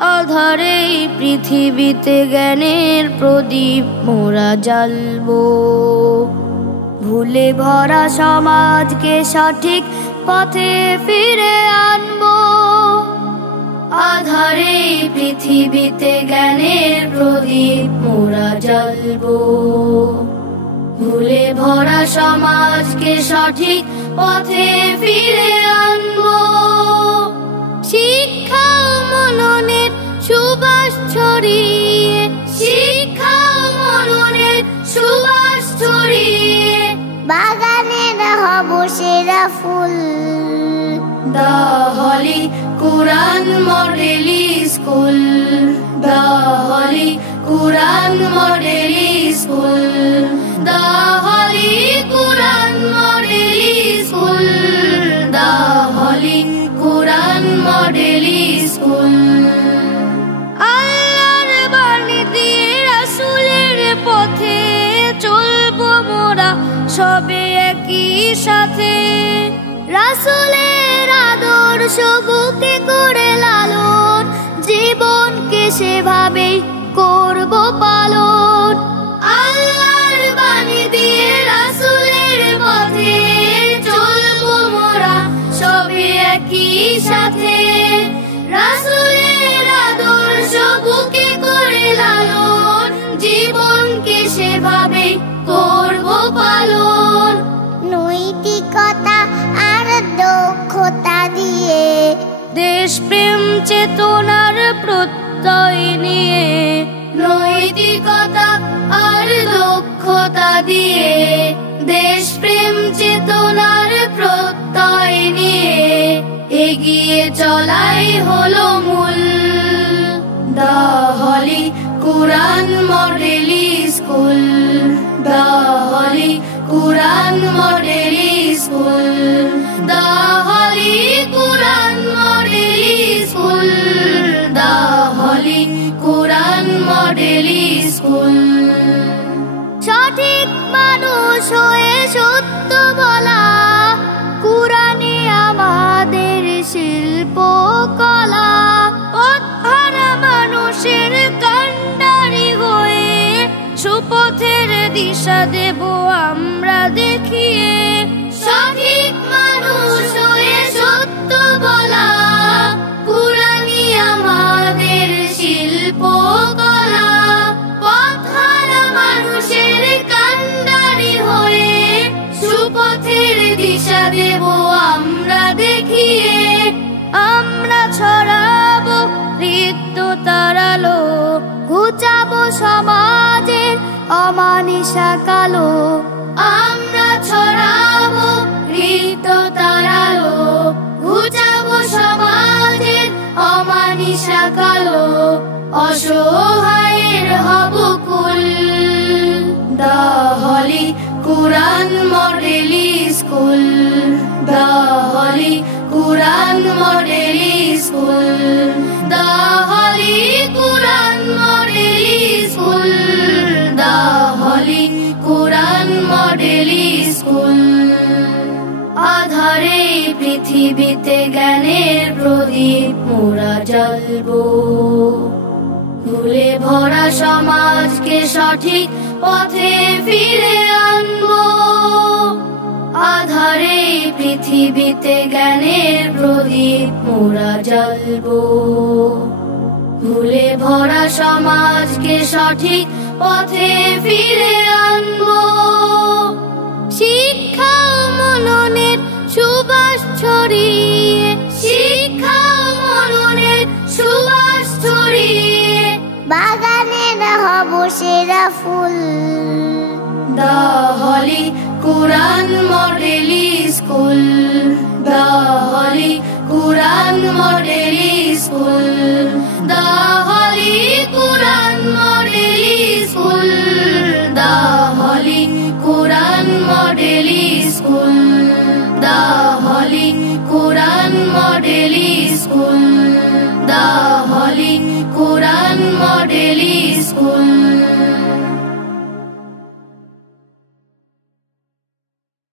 আধারে পৃথিবীতে জ্ঞানের প্রদীপ মোরা জ্বালবো। ভুলে ভরা সমাজকে সঠিক পথে ফিরে আনবো। আধারে পৃথিবীতে জ্ঞানের প্রদীপ মোরা জ্বালবো। ভুলে ভরা সমাজকে সঠিক পথে ফিরে আনবো। শিক্ষা ও মননের সুবাস ছড়িয়ে, শিক্ষা ও মননের সুবাস ছড়িয়ে বাগানের হব সেরা ফুল। The Holy Quran Model School, The Holy Quran Model School, The Holy Quran Model School, The Holy Quran Model School। আল্লাহর বাণী দিয়ে রাসূলের পথে চলবো মোরা সবে একই সাথে। রাসূলের আদর্শ বুকে করে লালন, জীবনকে সেভাবেই করব পালন। আল্লাহর বাণী দিয়ে রাসূলের পথে চলবো মোরা সবে একই সাথে। রাসূলের আদর্শ বুকে করে লালন, জীবনকে সেভাবেই করব পালন। নৈতিকতা আর দক্ষতা দিয়ে দেশপ্রেম চেতনার প্রত্যয় নিয়ে, নৈতিকতা আর দক্ষতা দিয়ে দেশপ্রেম চেতনার প্রত্যয় নিয়ে এগিয়ে চলাই হলো মূল। The Holy Quran Model School, The Holy Quran Model School, The Holy Quran Model School, The Holy Quran Model School। সঠিক মানুষ হয়ে সত্য বলা, কুরআনে আমাদের শিল্পকলা। পথহারা মানুষের কান্ডারি হয়ে সুপথের দিশা দেব আমরা দেখিয়ে। সঠিক মানুষ হয়ে সত্য বলা, কুরআনে আমাদের শিল্পকলা। পথহারা মানুষের কান্ডারি হয়ে সুপথের দিশা দেব আমরা দেখিয়ে। আমরা ছড়াবো হৃদ্যতার আলো, ঘুচাবো সমাজের অমানিসা কালো। আমরা ছড়াবো হৃদ্যতার আলো, ঘুচাবো সমাজের অমানিসা কালো। অসহায়ের হব কুল। The Holy Quran Model School, The Holy Quran Model School, The Holy Quran Model School, The Holy Quran Model School। আধারে পৃথিবীতে জ্ঞানের প্রদীপ মোরা জ্বালবো। ভুলে ভরা সমাজকে সঠিক পথে ফিরে আনবো। আধারে পৃথিবীতে জ্ঞানের প্রদীপ মোরা জ্বালবো। ভুলে ভরা সমাজকে সঠিক পথে ফিরে আনবো। শিক্ষা ও মননের সুবাস ছড়িয়ে, শিক্ষা ও মননের সুবাস ছড়িয়ে বাগানের হব সেরা ফুল। The Holy Quran Model School, The Holy Quran Model School, The